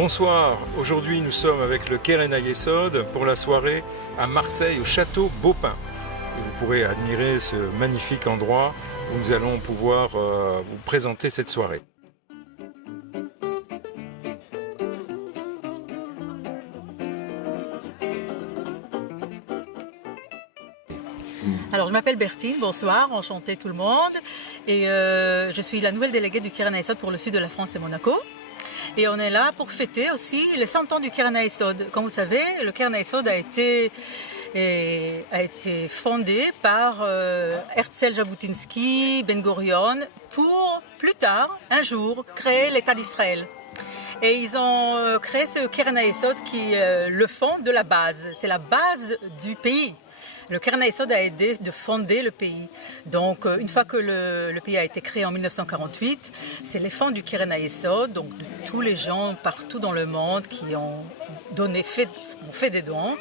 Bonsoir, aujourd'hui nous sommes avec le Keren Hayesod pour la soirée à Marseille au château Beaupin. Et vous pourrez admirer ce magnifique endroit où nous allons pouvoir vous présenter cette soirée. Alors, je m'appelle Bertine, bonsoir, enchantée tout le monde. Et je suis la nouvelle déléguée du Keren Hayesod pour le sud de la France et Monaco. Et on est là pour fêter aussi les 100 ans du Keren Hayesod. Comme vous savez, le Keren Hayesod a été fondé par Herzl Jabotinsky, Ben Gurion, pour plus tard, un jour, créer l'État d'Israël. Et ils ont créé ce Keren Hayesod qui est le fond de la base. C'est la base du pays. Le Keren Hayesod a aidé de fonder le pays. Donc, une fois que le pays a été créé en 1948, c'est les fonds du Keren Hayesod, donc de tous les gens partout dans le monde qui ont fait des dons,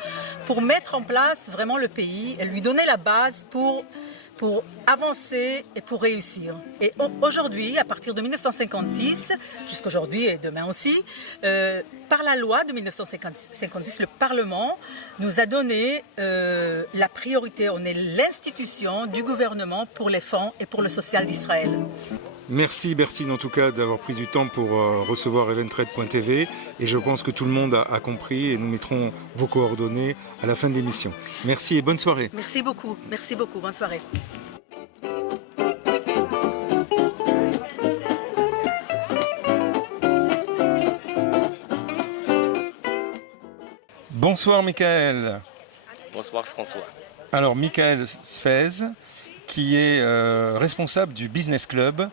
pour mettre en place vraiment le pays et lui donner la base pour avancer et pour réussir. Et aujourd'hui, à partir de 1956, jusqu'aujourd'hui et demain aussi, par la loi de 1956, le Parlement nous a donné la priorité. On est l'institution du gouvernement pour les fonds et pour le social d'Israël. Merci Bertine en tout cas d'avoir pris du temps pour recevoir Eventrade.tv et je pense que tout le monde a compris et nous mettrons vos coordonnées à la fin de l'émission. Merci et bonne soirée. Merci beaucoup, bonne soirée. Bonsoir Michael. Bonsoir François. Alors Michael Sfez qui est responsable du Business Club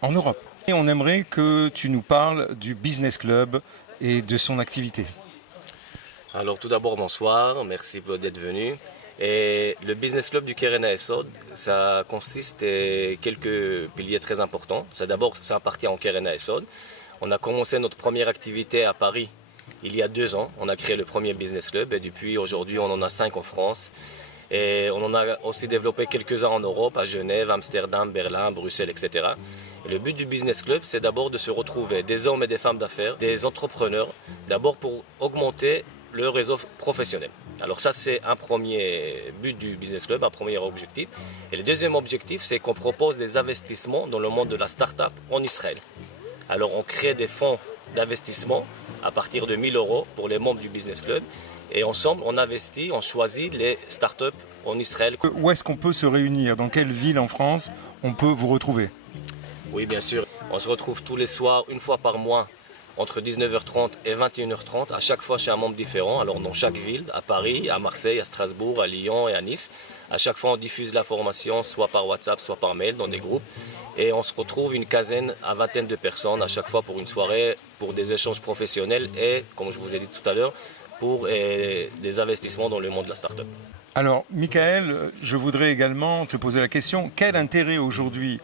en Europe. Et on aimerait que tu nous parles du Business Club et de son activité. Alors tout d'abord, bonsoir, merci d'être venu. Et le Business Club du Keren Hayesod, ça consiste en quelques piliers très importants. D'abord, ça appartient au Keren Hayesod. On a commencé notre première activité à Paris il y a 2 ans. On a créé le premier Business Club et depuis aujourd'hui, on en a 5 en France. Et on en a aussi développé quelques-uns en Europe, à Genève, Amsterdam, Berlin, Bruxelles, etc. Et le but du Business Club, c'est d'abord de se retrouver des hommes et des femmes d'affaires, des entrepreneurs, d'abord pour augmenter le réseau professionnel. Alors ça, c'est un premier but du Business Club, un premier objectif. Et le deuxième objectif, c'est qu'on propose des investissements dans le monde de la start-up en Israël. Alors on crée des fonds d'investissement à partir de 1 000 € pour les membres du Business Club. Et ensemble, on investit, on choisit les startups en Israël. Où est-ce qu'on peut se réunir? Dans quelle ville en France on peut vous retrouver? Oui, bien sûr. On se retrouve tous les soirs, une fois par mois, entre 19h30 et 21h30, à chaque fois chez un membre différent. Alors dans chaque ville, à Paris, à Marseille, à Strasbourg, à Lyon et à Nice. À chaque fois, on diffuse l'information, soit par WhatsApp, soit par mail, dans des groupes. Et on se retrouve une quinzaine à vingtaine de personnes à chaque fois pour une soirée, pour des échanges professionnels et, comme je vous ai dit tout à l'heure, pour des investissements dans le monde de la start-up. Alors, Michael, je voudrais également te poser la question, quel intérêt aujourd'hui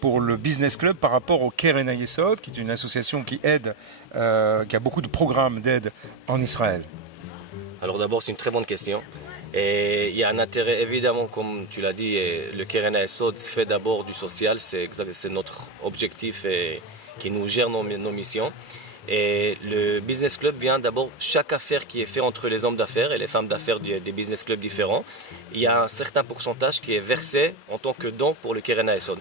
pour le Business Club par rapport au Keren Hayesod, qui est une association qui aide, qui a beaucoup de programmes d'aide en Israël? Alors d'abord, c'est une très bonne question. Et il y a un intérêt, évidemment, comme tu l'as dit, le Keren Hayesod fait d'abord du social, c'est notre objectif et qui nous gère nos missions. Et le Business Club vient d'abord, chaque affaire qui est faite entre les hommes d'affaires et les femmes d'affaires des business clubs différents, il y a un certain pourcentage qui est versé en tant que don pour le Keren Hayesod.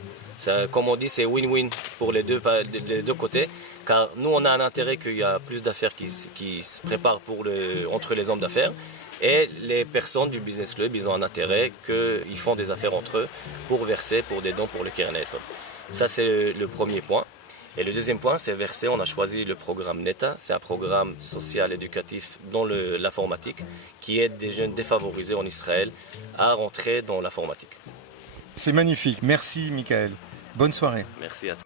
Comme on dit, c'est win-win pour les deux côtés, car nous on a un intérêt qu'il y a plus d'affaires qui se préparent entre les hommes d'affaires, et les personnes du Business Club, ils ont un intérêt qu'ils font des affaires entre eux pour verser pour des dons pour le Keren Hayesod. Ça c'est le premier point. Et le deuxième point, c'est verser. On a choisi le programme NETA. C'est un programme social éducatif dans l'informatique qui aide des jeunes défavorisés en Israël à rentrer dans l'informatique. C'est magnifique. Merci, Michael. Bonne soirée. Merci à toi.